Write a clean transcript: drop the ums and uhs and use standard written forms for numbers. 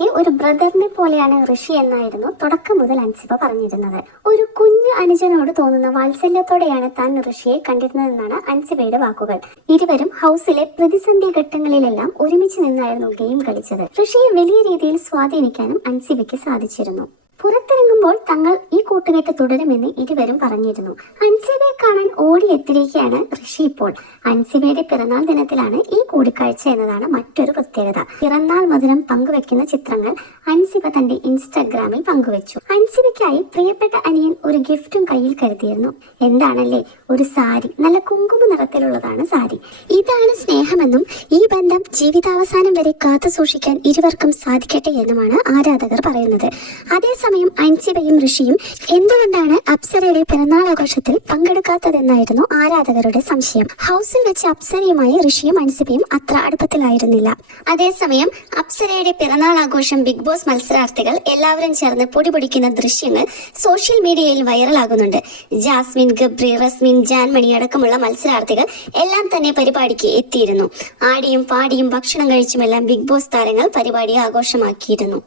അൻസിബയ്ക്ക് ഒരു ബ്രദറിനെ പോലെയാണ് ഋഷി എന്നായിരുന്നു തുടക്കം മുതൽ അൻസിബ പറഞ്ഞിരുന്നത്. ഒരു കുഞ്ഞു അനുജനോട് തോന്നുന്ന വാത്സല്യത്തോടെയാണ് താൻ ഋഷിയെ കണ്ടിരുന്നതെന്നാണ് അൻസിബയുടെ വാക്കുകൾ. ഇരുവരും ഹൗസിലെ പ്രതിസന്ധി ഘട്ടങ്ങളിലെല്ലാം ഒരുമിച്ച് നിന്നായിരുന്നു ഗെയിം കളിച്ചത്. ഋഷിയെ വലിയ രീതിയിൽ സ്വാധീനിക്കാനും അൻസിബയ്ക്ക് സാധിച്ചിരുന്നു. പുറത്തിറങ്ങുമ്പോൾ തങ്ങൾ ഈ കൂട്ടുകെട്ട് തുടരുമെന്ന് ഇരുവരും പറഞ്ഞിരുന്നു. അൻസിബയെ കാണാൻ ഓടിയെത്തിയിരിക്കുകയാണ് ഋഷി ഇപ്പോൾ. അൻസിബയുടെ പിറന്നാൾ ദിനത്തിലാണ് ഈ കൂടിക്കാഴ്ച എന്നതാണ് മറ്റൊരു പ്രത്യേകത. പിറന്നാൾ മധുരം പങ്കുവെക്കുന്ന ചിത്രങ്ങൾ അൻസിബ തന്റെ ഇൻസ്റ്റഗ്രാമിൽ പങ്കുവച്ചു. അൻസിബയ്ക്കായി പ്രിയപ്പെട്ട അനിയൻ ഒരു ഗിഫ്റ്റും കയ്യിൽ കരുതിയിരുന്നു. എന്താണല്ലേ, ഒരു സാരി, നല്ല കുങ്കുമ നിറത്തിലുള്ളതാണ് സാരി. ഇതാണ് സ്നേഹമെന്നും ഈ ബന്ധം ജീവിതാവസാനം വരെ കാത്തു സൂക്ഷിക്കാൻ ഇരുവർക്കും സാധിക്കട്ടെ എന്നുമാണ് ആരാധകർ പറയുന്നത്. അതേസമയം അൻസിബയും ഋഷിയും എന്തുകൊണ്ടാണ് അപ്സരയുടെ പിറന്നാൾ ആഘോഷത്തിൽ പങ്കെടുക്കാത്തതെന്നായിരുന്നു ആരാധകരുടെ സംശയം. ഹൗസിൽ വെച്ച് അപ്സരയുമായി ഋഷിയും അൻസിബയും അത്ര അടുപ്പത്തിലായിരുന്നില്ല. അതേസമയം അപ്സരയുടെ പിറന്നാൾ ആഘോഷം ബിഗ് ബോസ് മത്സരാർത്ഥികൾ എല്ലാവരും ചേർന്ന് പൊടിപൊടിക്കുന്ന ദൃശ്യങ്ങൾ സോഷ്യൽ മീഡിയയിൽ വൈറലാകുന്നുണ്ട്. ജാസ്മിൻ, ഗബ്രി, റസ്മിൻ, ജാൻമണി അടക്കമുള്ള മത്സരാർത്ഥികൾ എല്ലാം തന്നെ പരിപാടിക്ക് എത്തിയിരുന്നു. ആടിയും പാടിയും ഭക്ഷണം കഴിച്ചുമെല്ലാം ബിഗ് ബോസ് താരങ്ങൾ പരിപാടിയെ ആഘോഷമാക്കിയിരുന്നു.